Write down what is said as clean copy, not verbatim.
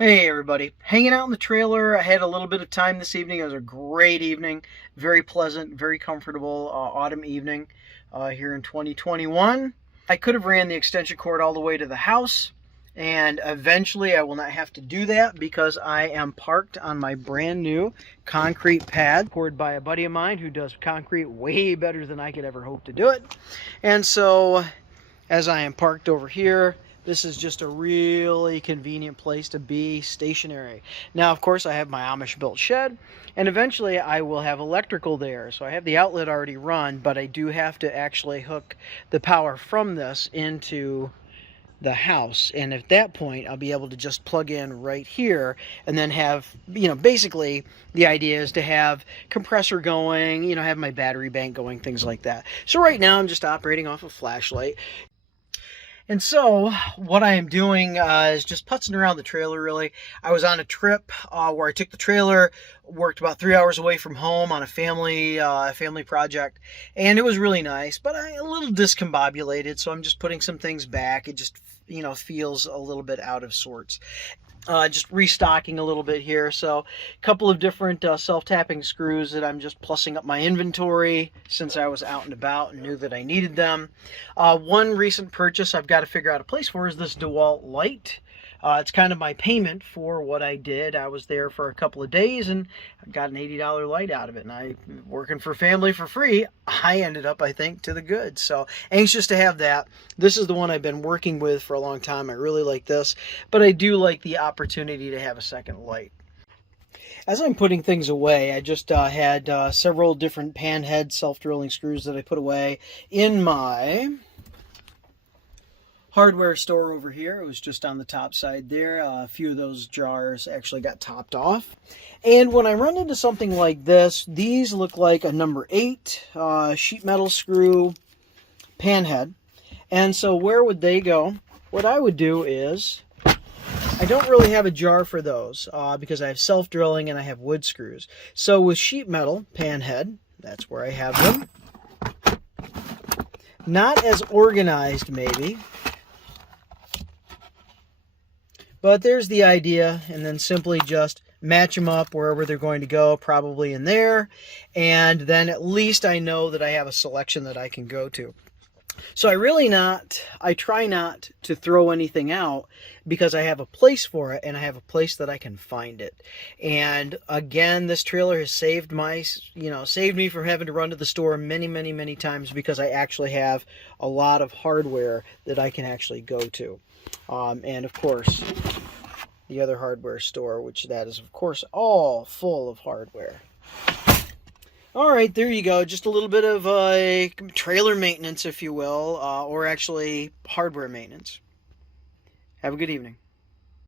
Hey everybody, hanging out in the trailer. I had a little bit of time this evening. It was a great evening, very pleasant, very comfortable autumn evening here in 2021. I could have ran the extension cord all the way to the house, and eventually I will not have to do that because I am parked on my brand new concrete pad poured by a buddy of mine who does concrete way better than I could ever hope to do it. And so as I am parked over here, this is just a really convenient place to be stationary. Now, of course, I have my Amish built shed, and eventually I will have electrical there. So I have the outlet already run, but I do have to actually hook the power from this into the house. And at that point, I'll be able to just plug in right here and then have, basically the idea is to have compressor going, have my battery bank going, things like that. So right now I'm just operating off a flashlight. And so what I am doing is just putzing around the trailer, really. I was on a trip where I took the trailer, worked about 3 hours away from home on a family project, and it was really nice, but a little discombobulated, so I'm just putting some things back. It just, feels a little bit out of sorts. Just restocking a little bit here. So a couple of different self-tapping screws that I'm just plussing up my inventory since I was out and about and knew that I needed them. One recent purchase I've got to figure out a place for is this DeWalt light. It's kind of my payment for what I did. I was there for a couple of days and I got an $80 light out of it. And I, working for family for free, I ended up, I think, to the good. So anxious to have that. This is the one I've been working with for a long time. I really like this, but I do like the opportunity to have a second light. As I'm putting things away, I just had several different pan head self-drilling screws that I put away in my hardware store over here. It was just on the top side there. A few of those jars actually got topped off. And when I run into something like this, these look like a number 8 sheet metal screw pan head. And so where would they go? What I would do is, I don't really have a jar for those because I have self-drilling and I have wood screws. So with sheet metal pan head, that's where I have them. Not as organized maybe, but there's the idea, and then simply just match them up wherever they're going to go, probably in there, and then at least I know that I have a selection that I can go to. So I try not to throw anything out because I have a place for it and I have a place that I can find it. And again, this trailer has saved me from having to run to the store many times because I actually have a lot of hardware that I can actually go to. And of course, the other hardware store, which that is of course all full of hardware. All right, there you go. Just a little bit of trailer maintenance, if you will, or actually hardware maintenance. Have a good evening.